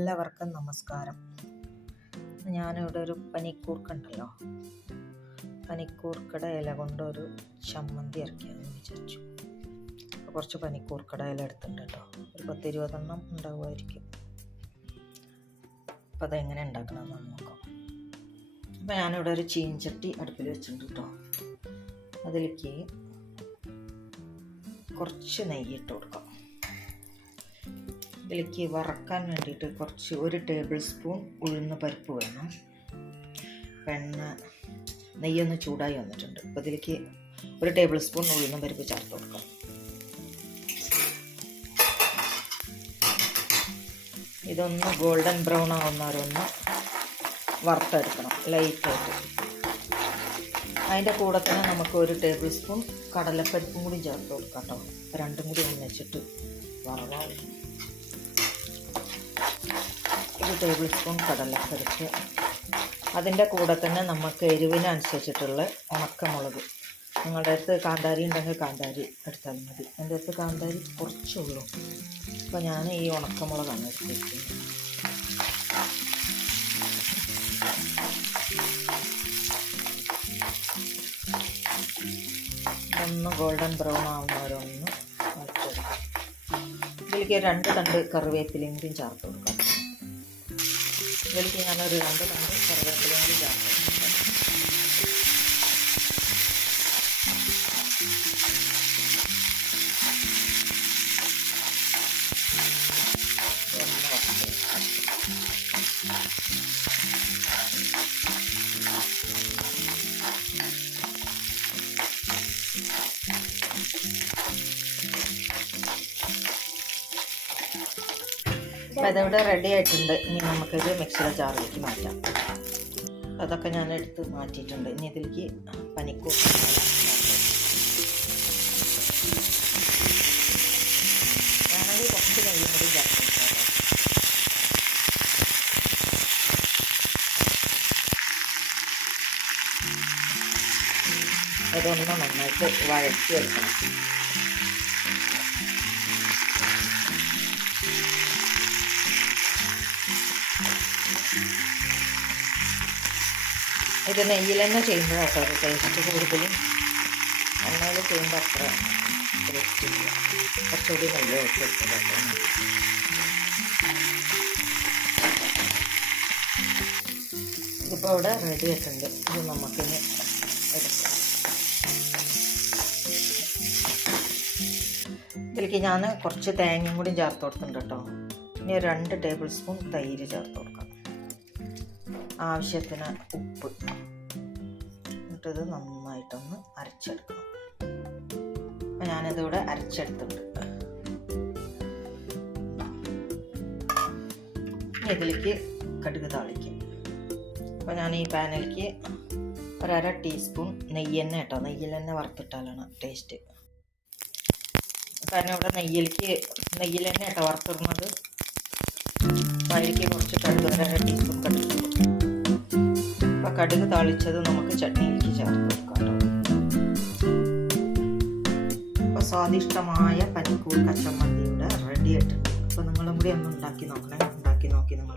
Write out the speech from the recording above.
എല്ലാവർക്കും നമസ്കാരം. ഞാനിവിടെ ഒരു പനിക്കൂർക്കുണ്ടല്ലോ, പനിക്കൂർക്കട ഇല കൊണ്ടൊരു ചമ്മന്തി ഇറക്കിയാന്ന് വിചാരിച്ചു. അപ്പോൾ കുറച്ച് പനിക്കൂർക്കട ഇല എടുത്തിട്ടുണ്ട് കേട്ടോ, ഒരു 10-20 ഉണ്ടാവുമായിരിക്കും. അപ്പോൾ അതെങ്ങനെ ഉണ്ടാക്കണമെന്ന് നോക്കാം. അപ്പോൾ ഞാനിവിടെ ഒരു ചീൻചട്ടി അടുപ്പിൽ വെച്ചിട്ടുണ്ട് കേട്ടോ. അതിലേക്ക് കുറച്ച് നെയ്യിട്ട് കൊടുക്കാം. ഇതിലേക്ക് വറക്കാൻ വേണ്ടിയിട്ട് കുറച്ച് 1 ടേബിൾ സ്പൂൺ ഉഴുന്ന് പരിപ്പ് വേണം. നെയ്യൊന്ന് ചൂടായി വന്നിട്ടുണ്ട്. അപ്പോൾ ഇതിലേക്ക് 1 ടേബിൾ സ്പൂൺ ഉഴുന്ന് പരിപ്പ് ചേർത്ത് കൊടുക്കാം. ഇതൊന്ന് ഗോൾഡൻ ബ്രൗൺ ആവുന്നവരൊന്ന് വറുത്തെടുക്കണം ലൈറ്റായിട്ട്. അതിൻ്റെ കൂടെ തന്നെ നമുക്ക് 1 ടേബിൾ സ്പൂൺ കടലപ്പരിപ്പും കൂടി ചേർത്ത് കൊടുക്കാം കേട്ടോ. രണ്ടും കൂടി ഒന്നിച്ചിട്ട് വറവാകും. 1 ടേബിൾ സ്പൂൺ കടലപ്പരിപ്പ്, അതിൻ്റെ കൂടെ തന്നെ നമുക്ക് എരിവിനനുസരിച്ചിട്ടുള്ള ഉണക്കമുളക്. നിങ്ങളുടെ അടുത്ത് കാന്താരി ഉണ്ടെങ്കിൽ കാന്താരി എടുത്താൽ മതി. എൻ്റെ അടുത്ത് കാന്താരി കുറച്ചുള്ളൂ. അപ്പോൾ ഞാൻ ഈ ഉണക്കമുളകാണ് എടുത്തിരിക്കുന്നത്. ഒന്ന് ഗോൾഡൻ ബ്രൗൺ ആവുന്നവരൊന്ന് വറുത്തെടുക്കാം. ഇതിലേക്ക് 2 തണ്ട് കറിവേപ്പിലയും കൂടി ചേർത്ത് കൊടുക്കാം. ഇതിലേക്ക് ഞാനൊരു 2 തണ്ട് കറിവേപ്പിലയും കൂടി ചേർത്ത് കൊടുക്കാം. അപ്പോൾ ഇതിവിടെ റെഡി ആയിട്ടുണ്ട്. ഇനി നമുക്കിത് മിക്സിയുടെ ജാറിലേക്ക് മാറ്റാം. അതൊക്കെ ഞാൻ എടുത്ത് മാറ്റിയിട്ടുണ്ട്. ഇനി ഇതിലേക്ക് പനിക്കൂർക്ക ഞാനത് കുറച്ച് നെയ്യും കൂടി ചേർത്ത് കൊടുക്കാം. അതൊന്ന് നന്നായിട്ട് വഴറ്റിയെടുക്കണം. ഇത് നെയ്യിൽ തന്നെ ചെയ്യുമ്പോഴാട്ടോ അത് ടേസ്റ്റ് കൂടുതലും. എണ്ണയിൽ ചെയ്യുമ്പോൾ അത്ര ടേസ്റ്റ് ഇല്ല. കുറച്ചുകൂടി നെയ്യ് വെച്ചെടുത്തതാട്ടോ. ഇതിപ്പോൾ ഇവിടെ റെഡി ആയിട്ടുണ്ട്. ഇത് നമുക്കിനി എടുക്കാം. ഇതിലേക്ക് ഞാൻ കുറച്ച് തേങ്ങയും കൂടി ചേർത്ത് കൊടുക്കുന്നുണ്ട് കേട്ടോ. ഇനി 2 ടേബിൾ സ്പൂൺ തൈര് ചേർത്ത് കൊടുക്കാം. ആവശ്യത്തിന് ഉപ്പ്. എന്നിട്ടിത് നന്നായിട്ടൊന്ന് അരച്ചെടുക്കണം. അപ്പം ഞാനിതിവിടെ അരച്ചെടുത്തിട്ടുണ്ട്. ഇതിലേക്ക് കടുക് താളിക്കും. അപ്പോൾ ഞാൻ ഈ പാനിലേക്ക് 1/2 ടീസ്പൂൺ നെയ്യെണ്ണ കേട്ടോ. നെയ്യിൽ തന്നെ വറുത്തിട്ടാലാണ് ടേസ്റ്റ്. കാരണം ഇവിടെ നെയ്യിൽ തന്നെ കേട്ടോ വറുത്തിടുന്നത്. അപ്പോൾ അതിലേക്ക് കുറച്ച് കടുക് 1/2 ടീസ്പൂൺ കടുക്. അപ്പോൾ കടുക് താളിച്ചത് നമുക്ക് ചട്നിയിലേക്ക് ചേർത്ത് കൊടുക്കാം കേട്ടോ. അപ്പോൾ സ്വാദിഷ്ടമായ പനിക്കൂർക്ക ചമ്മന്തി ഇവിടെ റെഡി ആയിട്ടുണ്ട്. അപ്പോൾ നിങ്ങളും കൂടി ഒന്ന് ഉണ്ടാക്കി നോക്കണേ. ഉണ്ടാക്കി നോക്കി നിങ്ങൾ